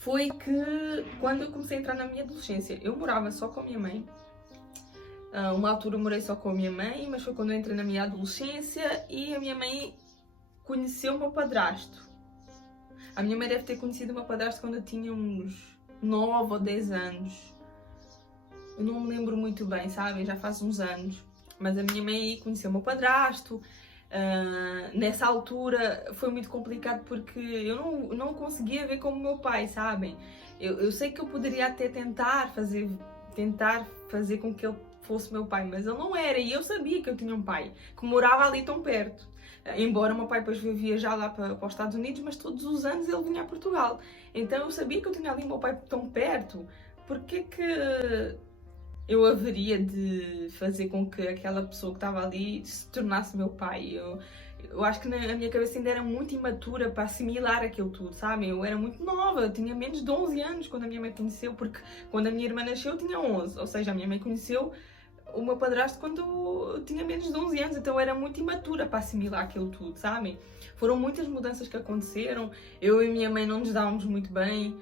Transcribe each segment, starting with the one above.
foi que quando eu comecei a entrar na minha adolescência, eu morava só com a minha mãe. Uma altura eu morei só com a minha mãe, mas foi quando eu entrei na minha adolescência e a minha mãe conheceu o meu padrasto. A minha mãe deve ter conhecido o meu padrasto quando eu tinha uns 9 ou 10 anos. Eu não me lembro muito bem, sabem? Já faz uns anos. Mas a minha mãe conheceu o meu padrasto. Nessa altura foi muito complicado porque eu não conseguia ver como meu pai, sabem? Eu sei que eu poderia até tentar fazer com que ele fosse meu pai, mas ele não era, e eu sabia que eu tinha um pai que morava ali tão perto. Embora o meu pai depois viajar lá para os Estados Unidos, mas todos os anos ele vinha a Portugal. Então eu sabia que eu tinha ali o meu pai tão perto. Porque que eu haveria de fazer com que aquela pessoa que estava ali se tornasse meu pai? Eu acho que na minha cabeça ainda era muito imatura para assimilar aquilo tudo, sabe? Eu era muito nova, eu tinha menos de 11 anos quando a minha mãe conheceu, porque quando a minha irmã nasceu eu tinha 11, ou seja, a minha mãe conheceu o meu padrasto quando eu tinha menos de 11 anos, então eu era muito imatura para assimilar aquilo tudo, sabem? Foram muitas mudanças que aconteceram, eu e a minha mãe não nos dávamos muito bem,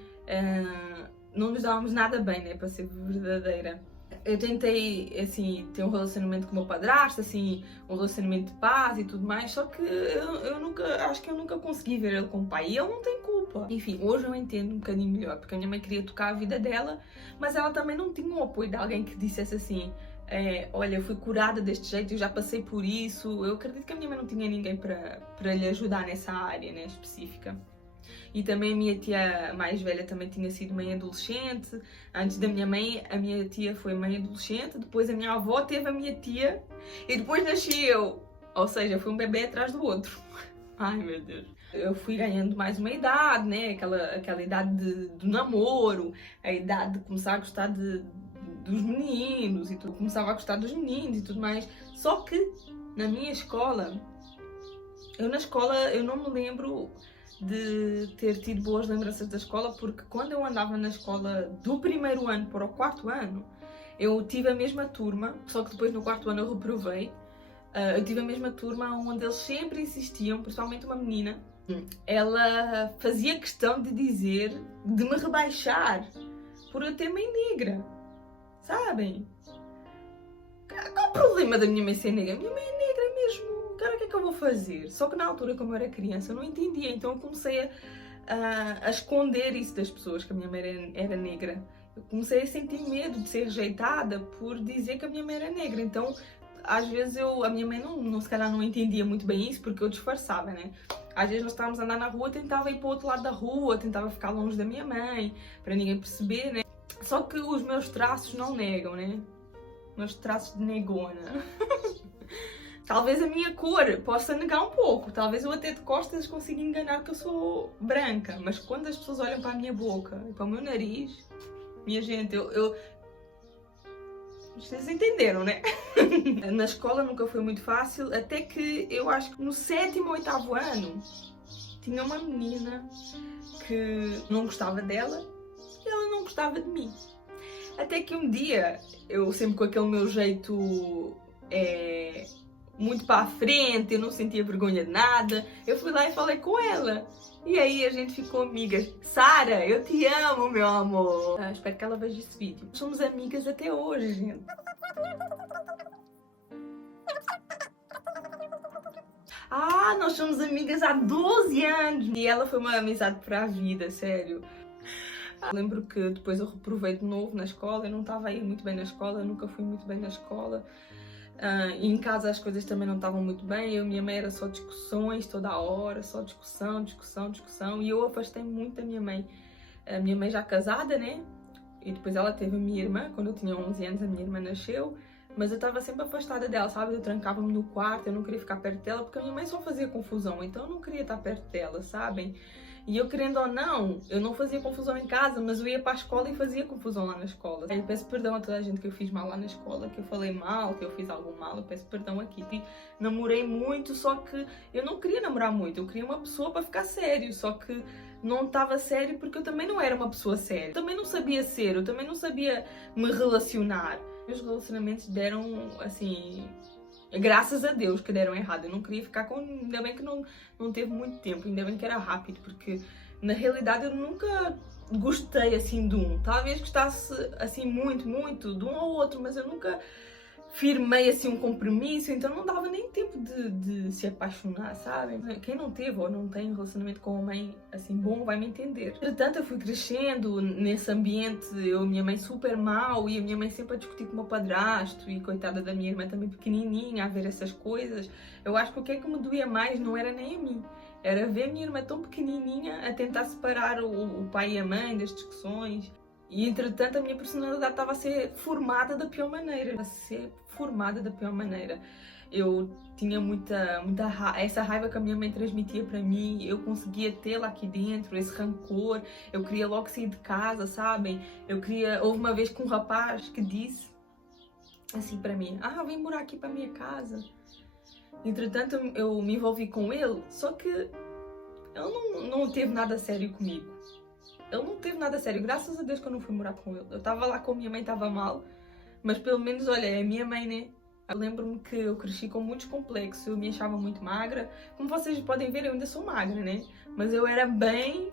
não nos dávamos nada bem, né, para ser verdadeira. Eu tentei, assim, ter um relacionamento com o meu padrasto, assim, um relacionamento de paz e tudo mais, só que acho que eu nunca consegui ver ele como pai, e ele não tem culpa. Enfim, hoje eu entendo um bocadinho melhor, porque a minha mãe queria tocar a vida dela, mas ela também não tinha o apoio de alguém que dissesse assim, olha, eu fui curada deste jeito, eu já passei por isso. Eu acredito que a minha mãe não tinha ninguém para lhe ajudar nessa área, né, específica. E também a minha tia mais velha também tinha sido mãe adolescente. Antes da minha mãe, a minha tia foi mãe adolescente. Depois a minha avó teve a minha tia. E depois nasci eu. Ou seja, foi um bebê atrás do outro. Ai, meu Deus. Eu fui ganhando mais uma idade, né? Aquela idade do namoro. A idade de começar a gostar dos meninos. E tudo. Começava a gostar dos meninos e tudo mais. Só que na minha escola... Eu na escola, eu não me lembro de ter tido boas lembranças da escola, porque quando eu andava na escola do primeiro ano para o quarto ano, eu tive a mesma turma, só que depois no quarto ano eu reprovei. Eu tive a mesma turma onde eles sempre insistiam, principalmente uma menina, ela fazia questão de dizer, de me rebaixar por eu ter mãe negra, sabem? Qual o problema da minha mãe ser negra? A minha mãe é negra mesmo. Cara, o que é que eu vou fazer? Só que na altura, como eu era criança, eu não entendia, então eu comecei a esconder isso das pessoas, que a minha mãe era negra. Eu comecei a sentir medo de ser rejeitada por dizer que a minha mãe era negra, então às vezes a minha mãe se calhar não entendia muito bem isso, porque eu disfarçava, né? Às vezes nós estávamos a andar na rua, tentava ir para o outro lado da rua, tentava ficar longe da minha mãe, para ninguém perceber, né? Só que os meus traços não negam, né? Meus traços de negona. Talvez a minha cor possa negar um pouco, talvez eu até de costas consiga enganar que eu sou branca, mas quando as pessoas olham para a minha boca e para o meu nariz, minha gente, vocês entenderam, né? Na escola nunca foi muito fácil, até que eu acho que no 7º ou 8º ano tinha uma menina que não gostava dela e ela não gostava de mim. Até que um dia, eu sempre com aquele meu jeito muito para a frente, eu não sentia vergonha de nada, eu fui lá e falei com ela. E aí a gente ficou amigas. Sara, eu te amo, meu amor. Espero que ela veja esse vídeo. Somos amigas até hoje, gente. Nós somos amigas há 12 anos. E ela foi uma amizade para a vida, sério. Lembro que depois eu reprovei de novo na escola, eu não estava a ir muito bem na escola, eu nunca fui muito bem na escola. E em casa as coisas também não estavam muito bem, eu e minha mãe era só discussões toda a hora, só discussão, e eu afastei-me muito da minha mãe. A minha mãe já casada, né? E depois ela teve a minha irmã, quando eu tinha 11 anos a minha irmã nasceu, mas eu estava sempre afastada dela, sabe? Eu trancava-me no quarto, eu não queria ficar perto dela, porque a minha mãe só fazia confusão, então eu não queria estar perto dela, sabem? E eu, querendo ou não, eu não fazia confusão em casa, mas eu ia para a escola e fazia confusão lá na escola. Eu peço perdão a toda a gente que eu fiz mal lá na escola, que eu falei mal, que eu fiz algo mal, eu peço perdão aqui. E namorei muito, só que eu não queria namorar muito, eu queria uma pessoa para ficar sério, só que não estava sério porque eu também não era uma pessoa séria. Eu também não sabia ser, eu também não sabia me relacionar. Meus relacionamentos deram, assim... Graças a Deus que deram errado, eu não queria ficar com... Ainda bem que não teve muito tempo, ainda bem que era rápido, porque na realidade eu nunca gostei assim de um. Talvez gostasse assim muito de um ou outro, mas eu nunca firmei assim um compromisso, então não dava nem tempo de se apaixonar, sabem? Quem não teve ou não tem um relacionamento com uma mãe assim bom vai me entender. Entretanto, eu fui crescendo nesse ambiente, eu, minha mãe super mal, e a minha mãe sempre a discutir com o meu padrasto, e coitada da minha irmã também pequenininha, a ver essas coisas. Eu acho que o que é que me doía mais não era nem a mim, era ver a minha irmã tão pequenininha a tentar separar o pai e a mãe das discussões. E entretanto a minha personalidade estava a ser formada da pior maneira. Eu tinha essa raiva que a minha mãe transmitia para mim, eu conseguia tê-la aqui dentro, esse rancor, eu queria logo sair de casa, sabem? Houve uma vez que um rapaz que disse assim para mim, vem morar aqui para a minha casa. Entretanto eu me envolvi com ele, só que ele não teve nada sério comigo. Ele não teve nada sério, graças a Deus que eu não fui morar com ele. Eu estava lá com a minha mãe, estava mal, mas pelo menos, olha, é a minha mãe, né? Eu lembro-me que eu cresci com muitos complexos, eu me achava muito magra. Como vocês podem ver, eu ainda sou magra, né? Mas eu era bem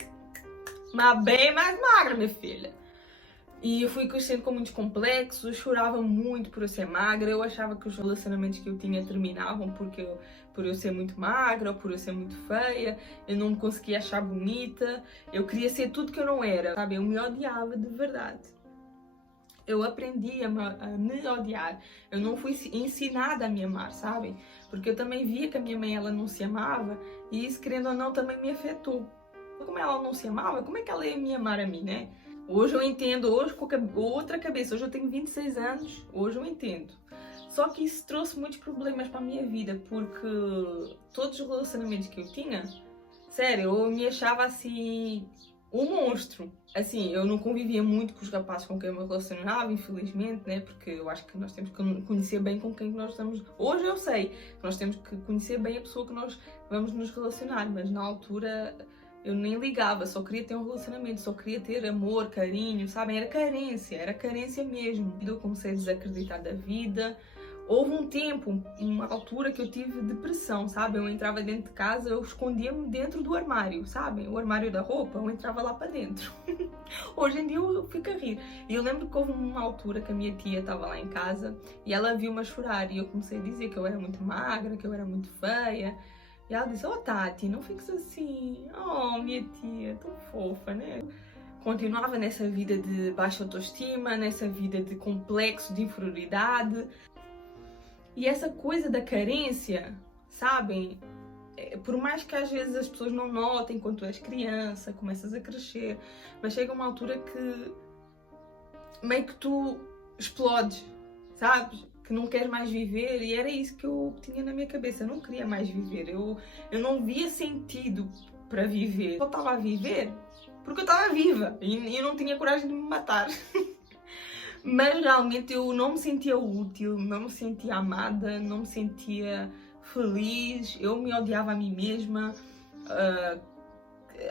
mais magra, minha filha. E eu fui crescendo com muitos complexos, chorava muito por eu ser magra, eu achava que os relacionamentos que eu tinha terminavam por eu ser muito magra ou por eu ser muito feia, eu não me conseguia achar bonita, eu queria ser tudo que eu não era, sabe? Eu me odiava de verdade. Eu aprendi a me odiar, eu não fui ensinada a me amar, sabem? Porque eu também via que a minha mãe ela não se amava e isso, querendo ou não, também me afetou. Como ela não se amava, como é que ela ia me amar a mim, né? Hoje eu entendo, hoje com outra cabeça, hoje eu tenho 26 anos, hoje eu entendo. Só que isso trouxe muitos problemas para a minha vida, porque todos os relacionamentos que eu tinha, sério, eu me achava assim, um monstro. Assim, eu não convivia muito com os rapazes com quem eu me relacionava, infelizmente, né? Porque eu acho que nós temos que conhecer bem com quem nós estamos. Hoje eu sei que nós temos que conhecer bem a pessoa que nós vamos nos relacionar, mas na altura eu nem ligava, só queria ter um relacionamento, só queria ter amor, carinho, sabem? Era carência mesmo. Eu comecei a desacreditar da vida. Houve um tempo, uma altura que eu tive depressão, sabe? Eu entrava dentro de casa, eu escondia-me dentro do armário, sabem? O armário da roupa, eu entrava lá para dentro. Hoje em dia eu fico a rir. E eu lembro que houve uma altura que a minha tia estava lá em casa e ela viu-me a chorar e eu comecei a dizer que eu era muito magra, que eu era muito feia. E ela disse, Tati, não fiques assim. Oh, minha tia, tão fofa, né? Continuava nessa vida de baixa autoestima, nessa vida de complexo de inferioridade. E essa coisa da carência, sabem? Por mais que às vezes as pessoas não notem quando tu és criança, começas a crescer, mas chega uma altura que meio que tu explodes, sabes? Que não queres mais viver, e era isso que eu tinha na minha cabeça, eu não queria mais viver, eu não via sentido para viver. Eu estava a viver porque eu estava viva e eu não tinha coragem de me matar. Mas realmente eu não me sentia útil, não me sentia amada, não me sentia feliz, eu me odiava a mim mesma.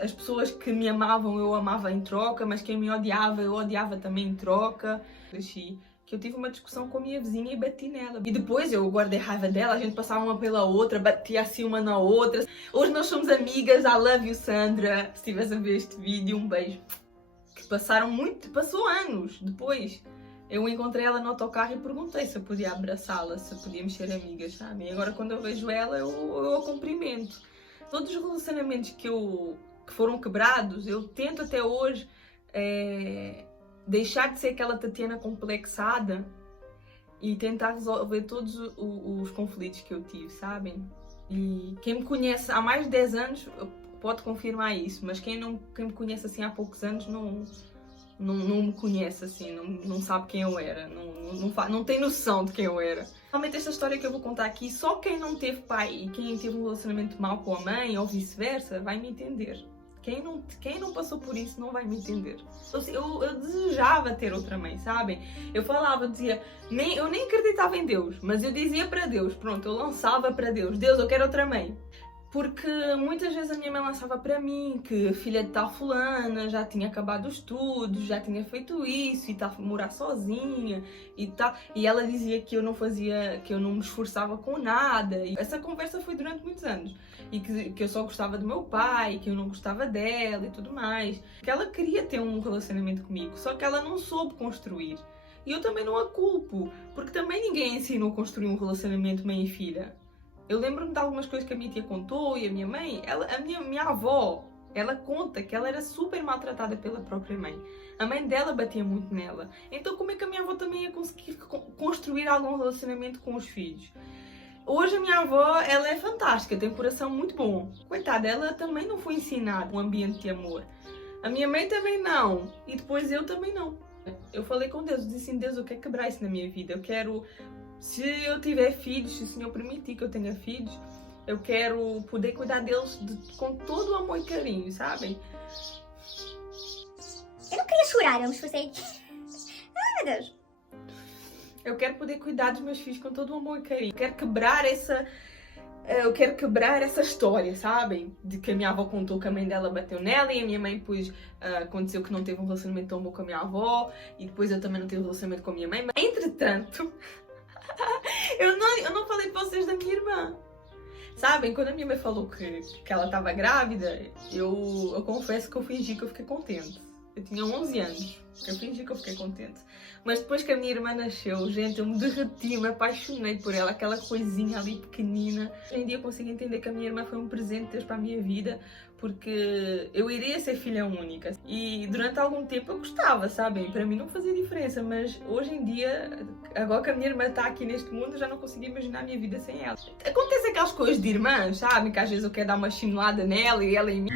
As pessoas que me amavam eu amava em troca, mas quem me odiava eu odiava também em troca. Que eu tive uma discussão com a minha vizinha e bati nela. E depois eu guardei raiva dela, a gente passava uma pela outra, batia assim uma na outra. Hoje nós somos amigas, I love you, Sandra. Se estiveres a ver este vídeo, um beijo. Que passou anos depois. Eu encontrei ela no autocarro e perguntei se eu podia abraçá-la, se podíamos ser amigas, sabe? E agora quando eu vejo ela, eu a cumprimento. Todos os relacionamentos que foram quebrados, eu tento até hoje deixar de ser aquela Tatiana complexada e tentar resolver todos os conflitos que eu tive, sabem? E quem me conhece há mais de 10 anos pode confirmar isso, mas quem me conhece assim há poucos anos não me conhece assim, não sabe quem eu era, não tem noção de quem eu era. Realmente esta história que eu vou contar aqui, só quem não teve pai e quem teve um relacionamento mau com a mãe ou vice-versa vai me entender. Quem não passou por isso não vai me entender. Eu desejava ter outra mãe, sabem? Eu dizia, eu nem acreditava em Deus, mas eu dizia para Deus, pronto, eu lançava para Deus, Deus, eu quero outra mãe. Porque muitas vezes a minha mãe lançava para mim que filha de tal fulana já tinha acabado os estudos, já tinha feito isso e estava a morar sozinha e tal. E ela dizia que eu não fazia, que eu não me esforçava com nada. E essa conversa foi durante muitos anos. E que eu só gostava do meu pai, que eu não gostava dela e tudo mais. Que ela queria ter um relacionamento comigo, só que ela não soube construir. E eu também não a culpo, porque também ninguém ensinou a construir um relacionamento mãe e filha. Eu lembro-me de algumas coisas que a minha tia contou e a minha mãe, a minha avó, ela conta que ela era super maltratada pela própria mãe. A mãe dela batia muito nela. Então como é que a minha avó também ia conseguir construir algum relacionamento com os filhos? Hoje a minha avó, ela é fantástica, tem um coração muito bom. Coitada, ela também não foi ensinada um ambiente de amor. A minha mãe também não. E depois eu também não. Eu falei com Deus, disse assim, Deus, eu quero quebrar isso na minha vida. Eu quero... Se eu tiver filhos, se o Senhor permitir que eu tenha filhos, eu quero poder cuidar deles com todo o amor e carinho, sabem? Eu não queria chorar, eu me esforcei. Ai, meu Deus. Eu quero poder cuidar dos meus filhos com todo o amor e carinho. Eu quero quebrar essa história, sabem? De que a minha avó contou que a mãe dela bateu nela e a minha mãe, depois, aconteceu que não teve um relacionamento tão bom com a minha avó e depois eu também não tive um relacionamento com a minha mãe. Mas, entretanto... eu não falei para vocês da minha irmã. Sabem, quando a minha mãe falou que ela estava grávida, eu confesso que eu fingi que eu fiquei contente. Eu tinha 11 anos, eu fingi que eu fiquei contente. Mas depois que a minha irmã nasceu, gente, eu me derreti, me apaixonei por ela, aquela coisinha ali pequenina. Hoje em dia eu consigo entender que a minha irmã foi um presente de Deus para a minha vida, porque eu iria ser filha única. E durante algum tempo eu gostava, sabem? Para mim não fazia diferença, mas hoje em dia, agora que a minha irmã está aqui neste mundo, eu já não consigo imaginar a minha vida sem ela. Acontece aquelas coisas de irmãs, sabem? Que às vezes eu quero dar uma chinelada nela e ela em mim.